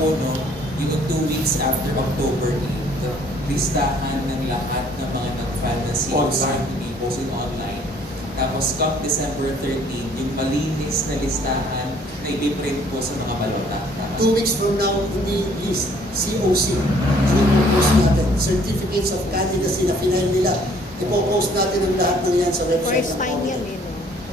po, no, yung 2 weeks after October 8, listahan ng lahat ng mga nag-file ng COC to be posted online. Tapos, come December 13, yung malinis na listahan na ipiprint po sa mga balota. 2 weeks from now, hindi list, COC. Ano yung post natin? Certificates of candidacy na final nila. Ipopost natin ang lahat ng yan sa website. First time yan, eh.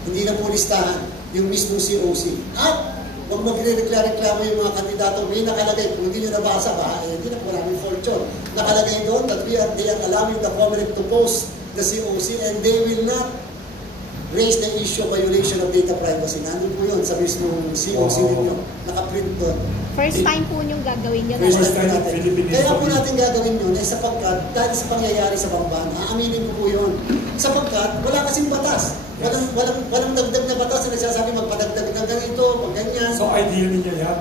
Hindi na po listahan, yung mismong COC. At huwag magre-reklamo yung mga kandidato, may nakalagay, kung hindi nyo nabasa ba, hindi na po namin fortune. Nakalagay doon that they are allowing the Comelec to post the COC and they will not raise the issue of violation of data privacy. Nandun po yun sa mismong COC ninyo. Nakaprint doon. First time po niyong gagawin yun. First time natin. Kaya po natin gagawin yun sapagkat dahil sa pangyayari sa Bamban, aaminin ko po yun. Sapagkat wala kasing batas. Walang dagdag na batas na nagsasabi magpadagdag ng ganito, pag ganyan. So ideal ninyo yan?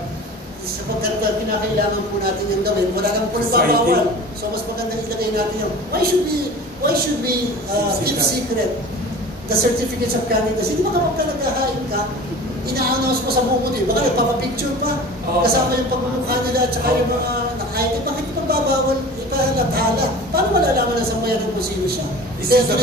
Sapagkat kinakailangan po natin yung gawin. Wala lang po nababawal. So mas magandang ilagay natin yung why should we keep secret the certificates of candidacy? Hindi ba kapag ka nag-hain ka, ina-announce mo sa buong mundo, baka nagpapapicture pa, kasama yung pagmumukha nila at saka yung mga nakain, bakit pagbabawal, ikalathala? Paano malalaman ng sambayan kung sino siya? Is this the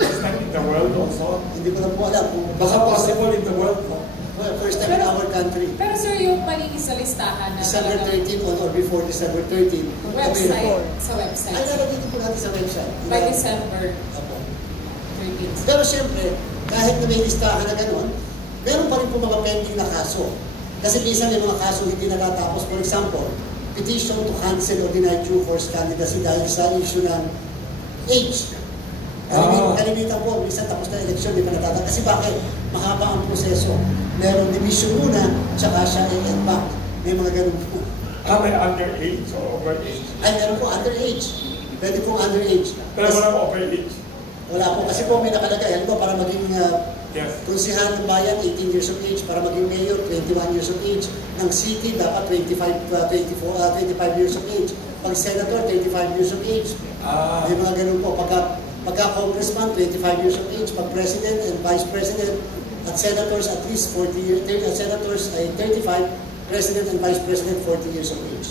first time in the world also? Hindi ko na po alam. Baka possible in the world, no? Well, first time in our country. Pero sir, yung malinis sa listahan na December 13 or before December 13. website, sa website. Ay, lalagay po natin sa website. By December 13. Pero siyempre, kahit na may listahan na gano'n, meron pa rin po mga pending na kaso. Kasi minsan may mga kaso hindi natatapos. For example, petition to cancel or deny due force candidacy dahil sa issue ng age. Kalimitan po, minsan tapos na eleksyon, di pa natatapos. Kasi bakit? Mahaba ang proseso. Merong division muna, tsaka siya i-end back. May mga ganun po. May underage or overage? Ay, meron po underage. Pwede pong underage. Pero walang overage? Wala po. Kasi po may nakalagay. Alam mo, para maging konsehal ng bayan, 18 years of age. Para maging mayor, 21 years of age. Ng city, dapat 25 years of age. Pag senator, 35 years of age. May mga ganun po. Pagka congressman, 25 years of age. Pag president and vice president, at senators, at least 40 years. Senators ay 35, president and vice president, 40 years of age.